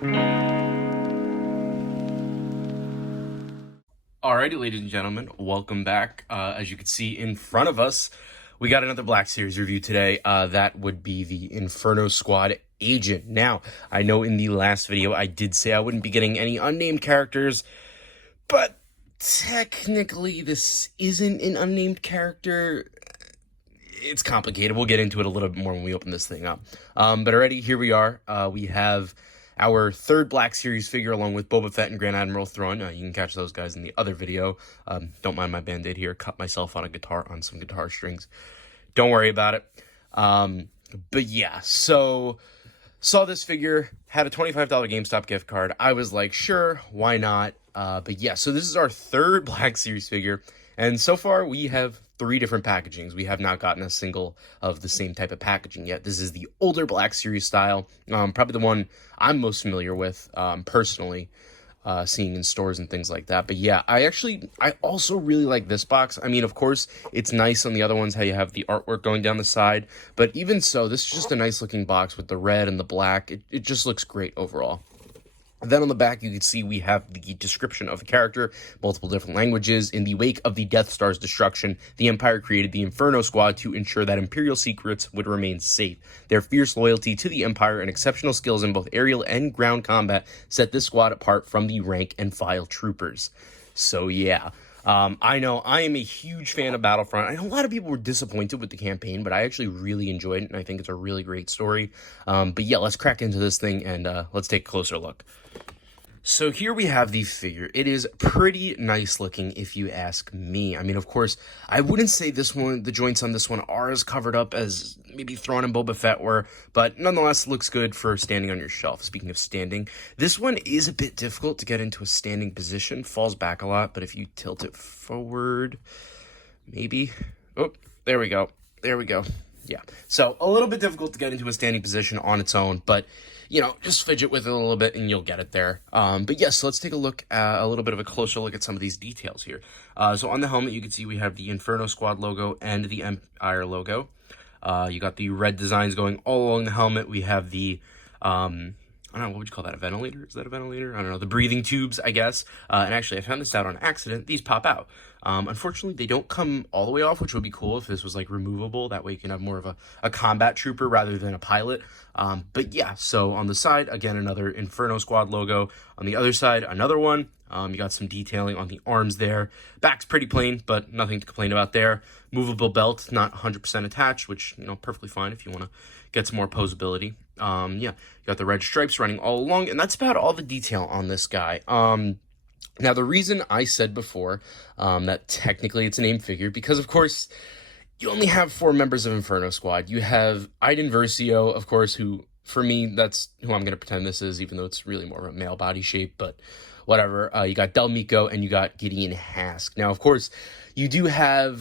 Alrighty, ladies and gentlemen, welcome back. As you can see in front of us, we got another Black Series review today. That would be the Inferno Squad Agent. Now, I know in the last video I did say I wouldn't be getting any unnamed characters, but technically this isn't an unnamed character. It's complicated. We'll get into it a little bit more when we open this thing up. But already, here we are. We have our third Black Series figure along with Boba Fett and Grand Admiral Thrawn. You can catch those guys in the other video. Don't mind my band-aid here. Cut myself on some guitar strings. Don't worry about it. But yeah, so saw this figure, had a $25 GameStop gift card. I was like, sure, why not? But yeah, so this is our third Black Series figure. And so far, we have 3 different packagings. We have not gotten a single of the same type of packaging yet. This is the older Black Series style, probably the one I'm most familiar with, personally, seeing in stores and things like that. But yeah, I also really like this box. I mean, of course, it's nice on the other ones how you have the artwork going down the side. But even so, this is just a nice looking box with the red and the black. It just looks great overall. Then on the back, you can see we have the description of the character, multiple different languages. In the wake of the Death Star's destruction, the Empire created the Inferno Squad to ensure that Imperial secrets would remain safe. Their fierce loyalty to the Empire and exceptional skills in both aerial and ground combat set this squad apart from the rank-and-file troopers. So yeah, I know I am a huge fan of Battlefront. I know a lot of people were disappointed with the campaign, but I actually really enjoyed it, and I think it's a really great story. But yeah, let's crack into this thing, and let's take a closer look. So here we have the figure. It is pretty nice looking, if you ask me. I mean, of course, I wouldn't say this one, the joints on this one are as covered up as maybe Thrawn and Boba Fett were, but nonetheless looks good for standing on your shelf. Speaking of standing, this one is a bit difficult to get into a standing position, falls back a lot, but if you tilt it forward, maybe, oh, there we go. Yeah, so a little bit difficult to get into a standing position on its own, but you know, just fidget with it a little bit and you'll get it there. But yes, let's take a look at a little bit of a closer look at some of these details here. So on the helmet, you can see we have the Inferno Squad logo and the Empire logo. You got the red designs going all along the helmet. We have the, I don't know, what would you call that, a ventilator? Is that a ventilator? I don't know, the breathing tubes, I guess. And actually, I found this out on accident. These pop out. Unfortunately, they don't come all the way off, which would be cool if this was, like, removable. That way you can have more of a combat trooper rather than a pilot. But yeah, so on the side, again, another Inferno Squad logo. On the other side, another one. You got some detailing on the arms there. Back's pretty plain, but nothing to complain about there. Movable belt, not 100% attached, which, you know, perfectly fine if you want to get some more posability. Yeah, you got the red stripes running all along, and that's about all the detail on this guy. Now, the reason I said before that technically it's a name figure, because, of course, you only have 4 members of Inferno Squad. You have Iden Versio, of course, who, for me, that's who I'm going to pretend this is, even though it's really more of a male body shape, but whatever. You got Del Meeko, and you got Gideon Hask. Now, of course, you do have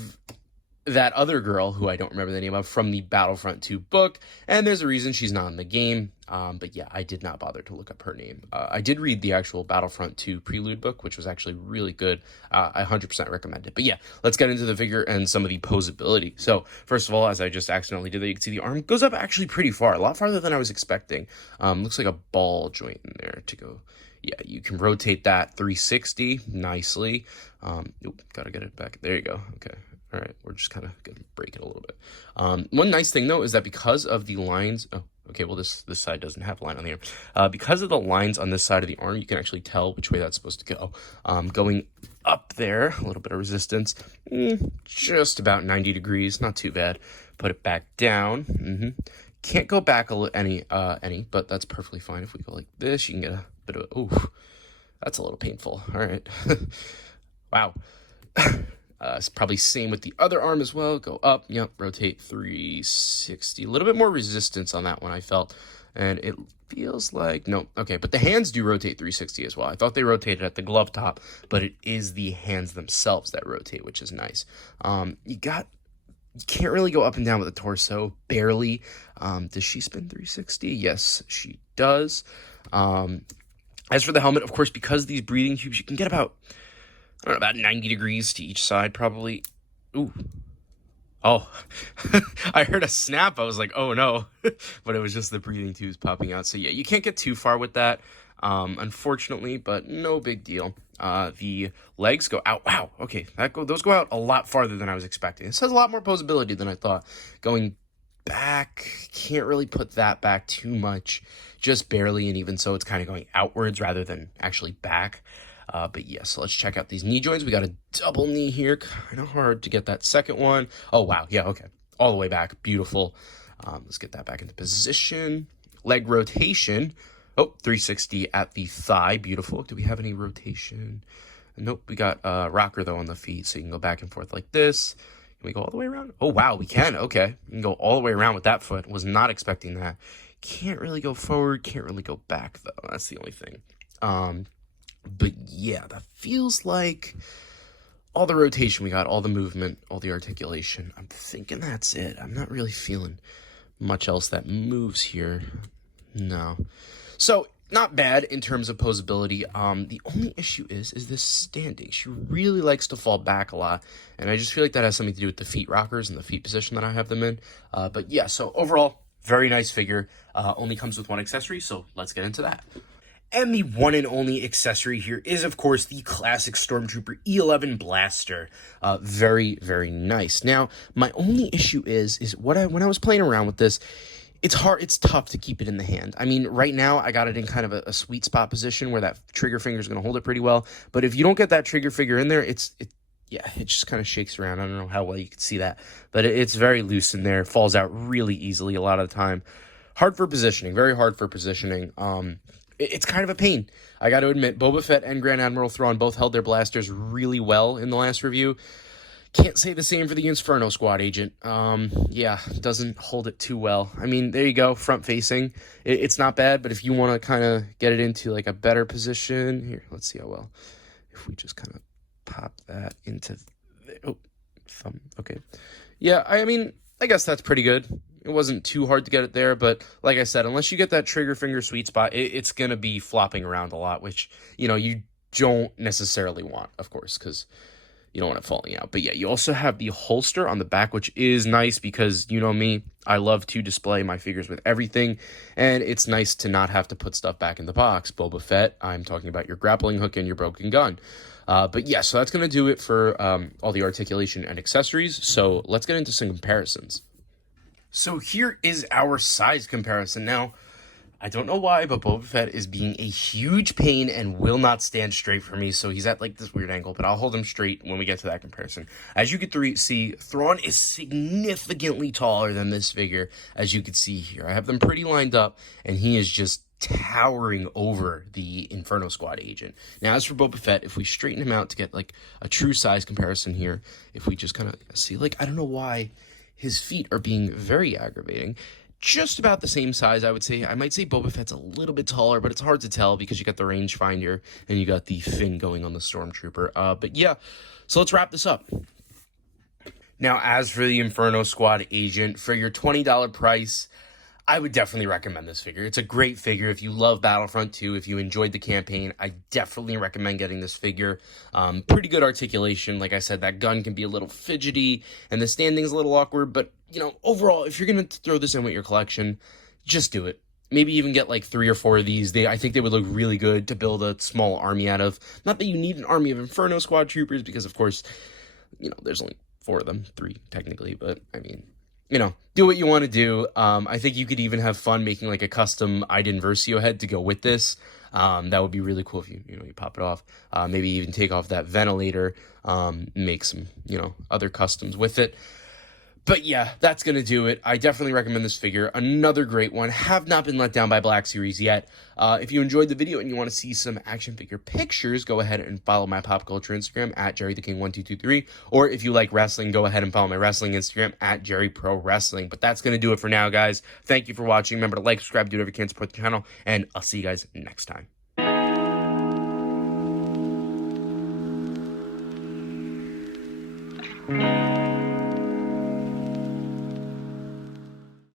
that other girl, who I don't remember the name of, from the Battlefront 2 book, and there's a reason she's not in the game, but yeah, I did not bother to look up her name. I did read the actual Battlefront 2 prelude book, which was actually really good. I 100% recommend it. But yeah, let's get into the figure and some of the posability. So, first of all, as I just accidentally did that, you can see the arm goes up actually pretty far, a lot farther than I was expecting. Looks like a ball joint in there to go. Yeah, you can rotate that 360 nicely. Gotta get it back. There you go. Okay. All right, we're just kind of going to break it a little bit. One nice thing, though, is that because of the lines... Oh, okay, well, this side doesn't have a line on the arm. Because of the lines on this side of the arm, you can actually tell which way that's supposed to go. Going up there, a little bit of resistance, just about 90 degrees, not too bad. Put it back down. Can't go back any, but that's perfectly fine. If we go like this, you can get a bit of... Ooh, that's a little painful. All right. Wow. It's probably same with the other arm as well. Go up, yep, rotate 360. A little bit more resistance on that one, I felt. And it feels like, no, okay, but the hands do rotate 360 as well. I thought they rotated at the glove top, but it is the hands themselves that rotate, which is nice. You can't really go up and down with the torso, barely. Does she spin 360? Yes, she does. As for the helmet, of course, because these breathing tubes, you can get about... I don't know, about 90 degrees to each side, probably. Ooh. Oh, I heard a snap. I was like, oh no. But it was just the breathing tubes popping out. So yeah, you can't get too far with that. unfortunately, but no big deal. The legs go out. Wow, okay, those go out a lot farther than I was expecting. This has a lot more posability than I thought. Going back, can't really put that back too much, just barely, and even so, it's kind of going outwards rather than actually back. But yeah, so let's check out these knee joints. We got a double knee here, kind of hard to get that second one. Oh, wow, yeah, okay, all the way back, beautiful. Let's get that back into position. Leg rotation. Oh, 360 at the thigh, beautiful. Do we have any rotation? Nope, we got rocker though on the feet, so you can go back and forth like this. Can we go all the way around? Oh, wow, we can. Okay. We can go all the way around with that foot. Was not expecting that. Can't really go forward. Can't really go back, though. That's the only thing. But, yeah, that feels like all the rotation we got, all the movement, all the articulation. I'm thinking that's it. I'm not really feeling much else that moves here. No. So, not bad in terms of posability. The only issue is this standing. She really likes to fall back a lot, and I just feel like that has something to do with the feet rockers and the feet position that I have them in. But yeah, so overall, very nice figure. Only comes with one accessory, so let's get into that. And the one and only accessory here is, of course, the classic Stormtrooper E11 blaster. Very, very nice. Now, my only issue is when I was playing around with this, it's tough to keep it in the hand. I mean, right now, I got it in kind of a sweet spot position where that trigger finger is going to hold it pretty well. But if you don't get that trigger finger in there, it just kind of shakes around. I don't know how well you can see that, but it's very loose in there. Falls out really easily a lot of the time. Hard for positioning, very hard for positioning. It's kind of a pain. I got to admit, Boba Fett and Grand Admiral Thrawn both held their blasters really well in the last review. Can't say the same for the Inferno squad agent. Yeah, doesn't hold it too well. I mean, there you go, front facing. It's not bad, but if you want to kind of get it into like a better position, here, let's see how well. If we just kind of pop that into, thumb, okay. Yeah, I mean, I guess that's pretty good. It wasn't too hard to get it there, but like I said, unless you get that trigger finger sweet spot, it's going to be flopping around a lot, which, you don't necessarily want, of course, because you don't want it falling out. But yeah, you also have the holster on the back, which is nice because, you know me, I love to display my figures with everything, and it's nice to not have to put stuff back in the box. Boba Fett, I'm talking about your grappling hook and your broken gun. But yeah, so that's going to do it for all the articulation and accessories. So let's get into some comparisons. So here is our size comparison. Now, I don't know why, but Boba Fett is being a huge pain and will not stand straight for me, so he's at like this weird angle, but I'll hold him straight when we get to that comparison. As you can see, Thrawn is significantly taller than this figure, as you can see here. I have them pretty lined up, and he is just towering over the Inferno squad agent. Now, as for Boba Fett, if we straighten him out to get like a true size comparison here, if we just kind of see, like, I don't know why his feet are being very aggravating. Just about the same size, I would say. I might say Boba Fett's a little bit taller, but it's hard to tell because you got the rangefinder and you got the fin going on the Stormtrooper. But yeah, so let's wrap this up. Now, as for the Inferno Squad agent, for your $20 price, I would definitely recommend this figure. It's a great figure. If you love Battlefront 2, if you enjoyed the campaign, I definitely recommend getting this figure. Pretty good articulation. Like I said, that gun can be a little fidgety, and the standing's a little awkward, but, overall, if you're going to throw this in with your collection, just do it. Maybe even get like 3 or 4 of these. I think they would look really good to build a small army out of. Not that you need an army of Inferno Squad troopers, because, of course, there's only 4 of them. 3, technically, but, I mean, do what you want to do. I think you could even have fun making like a custom Iden Versio head to go with this. That would be really cool if you pop it off. Maybe even take off that ventilator, make some, other customs with it. But yeah, that's going to do it. I definitely recommend this figure. Another great one. Have not been let down by Black Series yet. If you enjoyed the video and you want to see some action figure pictures, go ahead and follow my pop culture Instagram at JerryTheKing1223. Or if you like wrestling, go ahead and follow my wrestling Instagram at JerryProWrestling. But that's going to do it for now, guys. Thank you for watching. Remember to like, subscribe, do whatever you can to support the channel. And I'll see you guys next time.